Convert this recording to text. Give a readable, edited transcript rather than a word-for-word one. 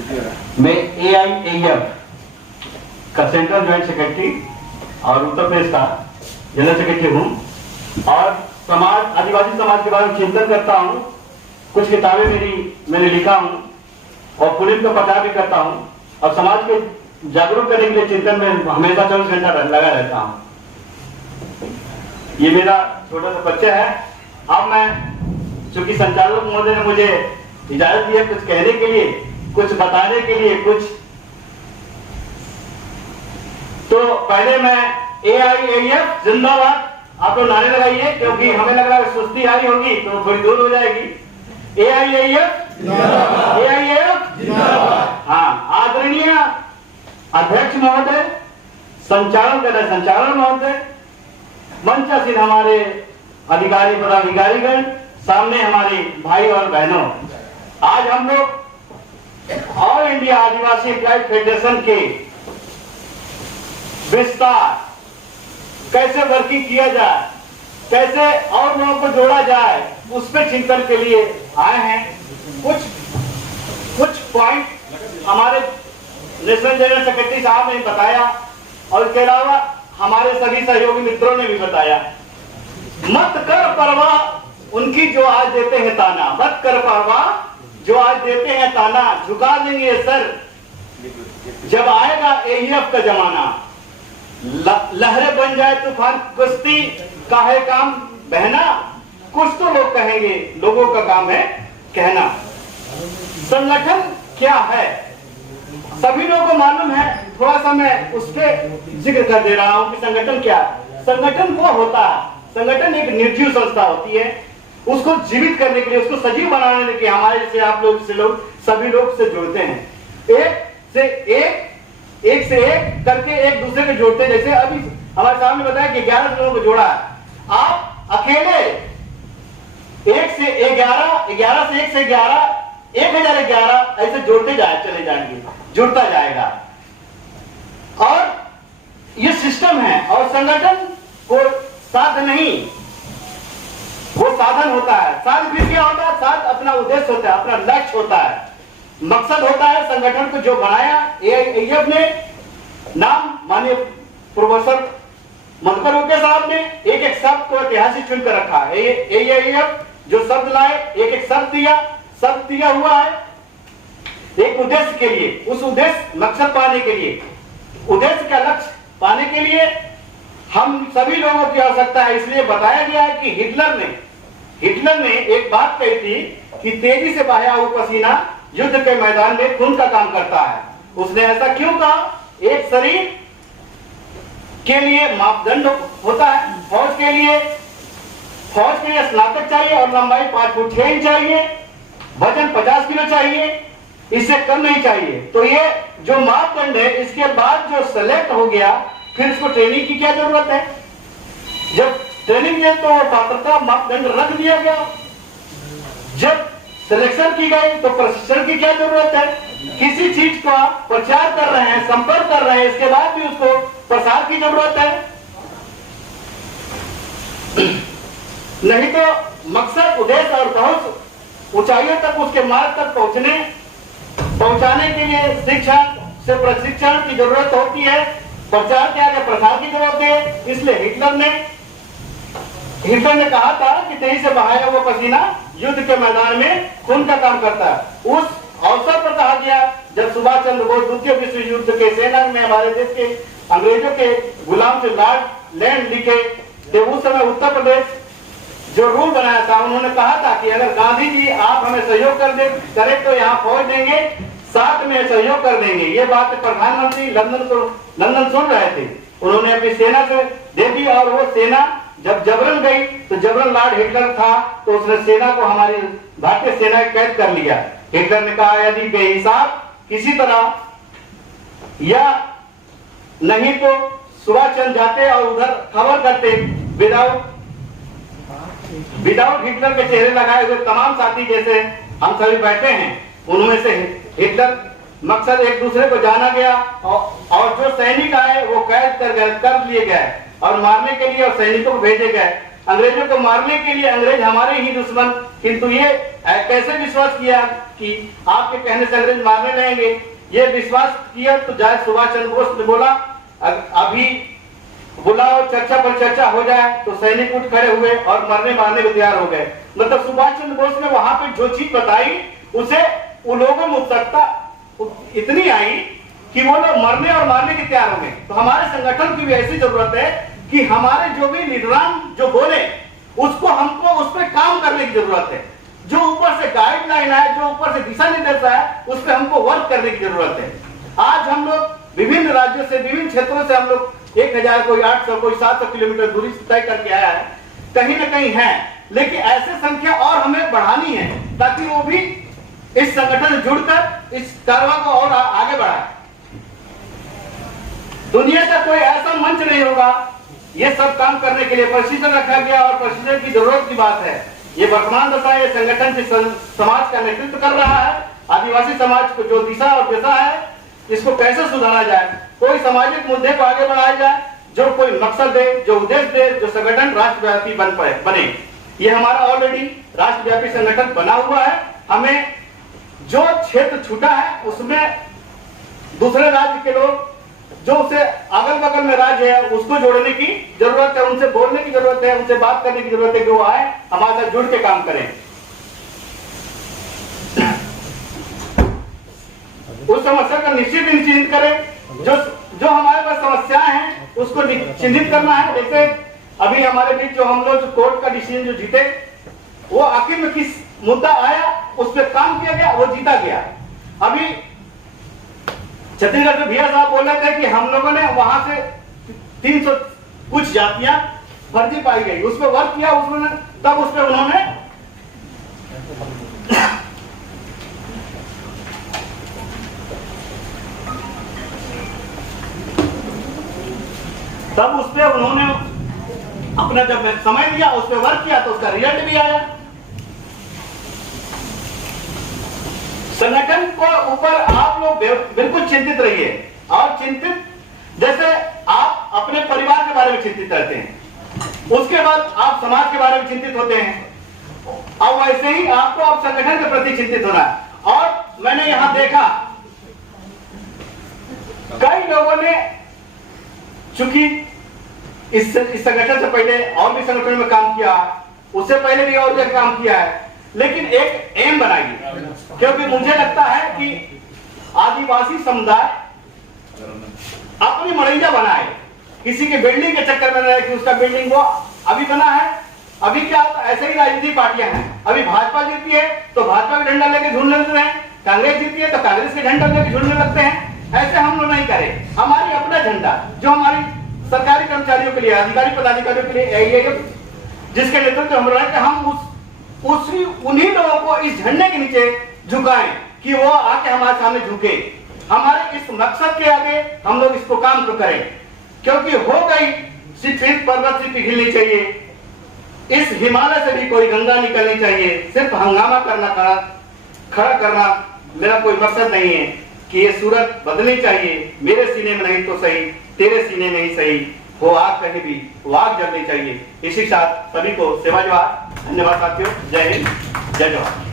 मैं AIAF का central joint secretary और उत्तर प्रदेश का जनरल सेक्रेटरी हूँ और समाज आदिवासी समाज के बारे में चिंतन करता हूँ। कुछ किताबें मैंने लिखा हूँ और पुलिस का प्रचार भी करता हूँ और समाज के जागरूक करने के लिए चिंतन में हमेशा 24 घंटा लगा रहता हूँ। ये मेरा छोटा सा बच्चा है। अब मैं, चूंकि संचालक महोदय ने मुझे इजाजत दी है कुछ कहने के लिए, कुछ बताने के लिए, कुछ, तो पहले मैं AIAF जिंदाबाद आप लोग नारे लगाइए, क्योंकि हमें लग रहा है सुस्ती आ रही होगी तो थोड़ी दूर हो जाएगी। AIAF जिंदाबाद, AIAF जिंदाबाद। हाँ, आदरणीय अध्यक्ष महोदय, संचालन महोदय, मंचासीन हमारे अधिकारी पदाधिकारीगण, सामने हमारे भाई और बहनों, आज हम लोग ऑल इंडिया आदिवासी एम्प्लॉयज फेडरेशन के विस्तार, कैसे वर्किंग किया जाए, कैसे और लोगों को जोड़ा जाए, उस पर चिंतन के लिए आए हैं। कुछ पॉइंट हमारे नेशनल जनरल सेक्रेटरी साहब ने बताया और इसके अलावा हमारे सभी सहयोगी मित्रों ने भी बताया। मत कर परवाह उनकी जो आज देते हैं ताना, मत कर परवाह जो आज देते हैं ताना, झुका देंगे सर जब आएगा AIAF का जमाना। लहरें बन जाए तूफान कुश्ती, काहे काम बहना, कुछ तो लोग कहेंगे, लोगों का काम है कहना। संगठन क्या है सभी लोगों को मालूम है, थोड़ा सा मैं उस पर जिक्र कर दे रहा हूं कि संगठन क्या है। संगठन वो होता है, संगठन एक निर्जीव संस्था होती है, उसको जीवित करने के लिए, उसको सजीव बनाने के लिए हमारे जैसे आप लोग से लोग सभी लोग से जुड़ते हैं। एक से एक करके एक दूसरे को जोड़ते हैं। जैसे अभी हमारे सामने बताया कि 11 लोगों को जोड़ा है। आप अकेले 1 से 11, 11 से 1 से 11, 1011 ऐसे जोड़ते चले जाएंगे, जुड़ता जाएगा। और ये सिस्टम है और संगठन को साध नहीं, वो साधन होता है। साध भी क्या होता है? साध अपना उद्देश्य होता है, अपना लक्ष्य होता है, मकसद होता है। संगठन को जो बनाया AIAF ने, नाम माननीय प्रोफेसर मधुकर उके साहब ने एक एक शब्द को ऐतिहासिक चुनकर रखा है। AIAF जो शब्द लाए, एक एक शब्द दिया हुआ है एक उद्देश्य के लिए, उस उद्देश्य मकसद पाने के लिए, उद्देश्य का लक्ष्य पाने के लिए हम सभी लोगों की आवश्यकता है। इसलिए बताया गया है कि हिटलर ने एक बात कही थी कि तेजी से बहाया हुआ पसीना युद्ध के मैदान में खून का काम करता है। उसने ऐसा क्यों कहा? एक शरीर के लिए मापदंड होता है। फौज के लिए स्नातक चाहिए और लंबाई 5 फुट 6 इंच चाहिए, वजन 50 किलो चाहिए, इससे कम नहीं चाहिए। तो ये जो मापदंड है, इसके बाद जो सेलेक्ट हो गया, फिर इसको ट्रेनिंग की क्या जरूरत है? जब ट्रेनिंग है तो पात्रता मापदंड रख दिया गया। जब सिलेक्शन की गई तो प्रशिक्षण की क्या जरूरत है? किसी चीज का प्रचार कर रहे हैं, संपर्क कर रहे हैं, इसके बाद भी उसको प्रसार की जरूरत है। नहीं तो मकसद, उद्देश्य और बहुत ऊंचाइयों तक, उसके मार्ग तक पहुंचाने के लिए शिक्षा से प्रशिक्षण की जरूरत होती है, प्रचार के आगे प्रसार की जरूरत है। इसलिए हिटलर ने कहा था कि तेजी से बहाया हुआ पसीना युद्ध के मैदान में खून का काम करता है। उस अवसर पर कहा गया जब सुभाष चंद्र बोस द्वितीय विश्व युद्ध के सेना में हमारे देश के अंग्रेजों के गुलाम से लैंड लिखे थे, उस समय उत्तर प्रदेश जो रूल बनाया था, उन्होंने कहा था कि अगर गांधी जी आप हमें सहयोग करें तो यहाँ फौज देंगे, साथ में सहयोग कर देंगे। ये बात प्रधानमंत्री लंदन सुन रहे थे, उन्होंने अपनी सेना से दे दी और वो सेना जब जबरन गई तो जबरन लॉर्ड हिटलर था तो उसने सेना को, हमारी भारतीय सेना कैद कर लिया। हिटलर ने कहा यदि बेहिसाब किसी तरह या नहीं तो सुभाष चंद्र जाते और उधर खबर करते। विदाउट हिटलर के चेहरे लगाए हुए तमाम साथी जैसे हम सभी बैठे हैं, उनमें से हिटलर मकसद एक दूसरे को जाना गया और जो सैनिक आए वो कैद कर लिए गए और मारने के लिए और सैनिकों को भेजे गए। अंग्रेजों को मारने के लिए अंग्रेज हमारे ही दुश्मन, किंतु ये कैसे विश्वास किया कि आपके कहने से अंग्रेज मारने रहेंगे। ये विश्वास किया तो जाए सुभाष चंद्र बोस ने बोला अभी बुलाओ, चर्चा पर चर्चा हो जाए, तो सैनिक उठ खड़े हुए और मरने मारने को तैयार हो गए। मतलब सुभाष चंद्र बोस ने वहां पे जो चीज बताई उसे उन लोगों में उत्सुकता इतनी आई कि वो लोग मरने और मारने के तैयार हो गए। तो हमारे संगठन की भी ऐसी जरूरत है कि हमारे जो भी लीडरान जो बोले उसको हमको उस पर काम करने की जरूरत है। जो ऊपर से गाइडलाइन है, जो ऊपर से दिशा निर्देश है, उस पर हमको वर्क करने की जरूरत है। आज हम लोग विभिन्न राज्यों से, विभिन्न क्षेत्रों से हम लोग 1000, कोई 800, कोई 700 किलोमीटर दूरी तय करके आया है, कहीं ना कहीं है, लेकिन ऐसे संख्या और हमें बढ़ानी है ताकि वो भी इस संगठन से जुड़कर इस कारवां को और आगे बढ़ाए। दुनिया का कोई ऐसा मंच नहीं होगा ये सब काम करने के लिए प्रशिक्षण रखा गया, और प्रशिक्षण की जरूरत की बात है। ये वर्तमान दशा ये संगठन जिस समाज का नेतृत्व कर रहा है, आदिवासी समाज को जो दिशा और दिशा है, इसको कैसे सुधारा जाए, कोई सामाजिक मुद्दे को आगे बढ़ाया जाए, जो कोई मकसद दे, जो उद्देश्य दे, जो संगठन राष्ट्रव्यापी बने। ये हमारा ऑलरेडी राष्ट्रव्यापी संगठन बना हुआ है। हमें जो क्षेत्र छूटा है उसमें दूसरे राज्य के लोग जो उसे अगल बगल में राज्य है उसको जोड़ने की जरूरत है, उनसे बोलने की जरूरत है, उनसे बात करने की जरूरत है कि वो आए हमारे साथ जुड़ के काम करें। उस समस्या का निश्चित करें। जो हमारे पास समस्याएं हैं उसको चिन्हित करना है। जैसे अभी हमारे बीच जो हम लोग कोर्ट का डिसीजन जो जीते, वो आखिर में किस मुद्दा आया उस पर काम किया गया, वो जीता गया। अभी छत्तीसगढ़ के भैया साहब बोल रहे थे कि हम लोगों ने वहां से 300 कुछ जातियां फर्जी पाई गई, उस पर वर्क किया उसमें, तब उस पर उन्होंने अपना जब समय दिया, उस पर वर्क किया तो उसका रिजल्ट भी आया। संगठन को ऊपर आप लोग बिल्कुल चिंतित रहिए, और चिंतित जैसे आप अपने परिवार के बारे में चिंतित रहते हैं, उसके बाद आप समाज के बारे में चिंतित होते हैं, और वैसे ही आपको आप संगठन के प्रति चिंतित होना है। और मैंने यहां देखा कई लोगों ने, चूंकि इस संगठन से पहले और भी संगठन में काम किया, उससे पहले भी और जगह काम किया है, लेकिन एक एम बनाइए, क्योंकि मुझे लगता है कि आदिवासी समुदाय अपनी मड़ैया बनाए, किसी के बिल्डिंग के चक्कर में रहे कि उसका बिल्डिंग वो अभी बना है। अभी क्या होता है, ऐसे ही राजनीतिक पार्टियां हैं, अभी भाजपा जीती है तो भाजपा का झंडा लेके झूलने लगते हैं, कांग्रेस जीती है तो कांग्रेस के झंडा लेके झूलने लगते हैं। ऐसे हम लोग नहीं करें। हमारी अपना झंडा जो हमारी सरकारी कर्मचारियों के लिए, अधिकारी पदाधिकारियों के लिए, जिसके नेतृत्व हम रहे, हम उन्हीं लोगों को इस झंडे के नीचे झुकाएं कि वो आके हमारे सामने झुके। हमारे इस मकसद के आगे हम लोग इसको काम को करें, क्योंकि हो गई सिर्फ पर्वत से पिघलनी चाहिए, इस हिमालय से भी कोई गंगा निकलनी चाहिए। सिर्फ हंगामा करना, खड़ा करना मेरा कोई मकसद नहीं है कि ये सूरत बदलनी चाहिए। मेरे सीने में नहीं तो सही, तेरे सीने में ही सही, वो आग कहीं भी वो आग जलनी चाहिए। इसी साथ सभी को सेवा जवाहर, धन्यवाद साथियों, जय हिंद, जय जवाहर।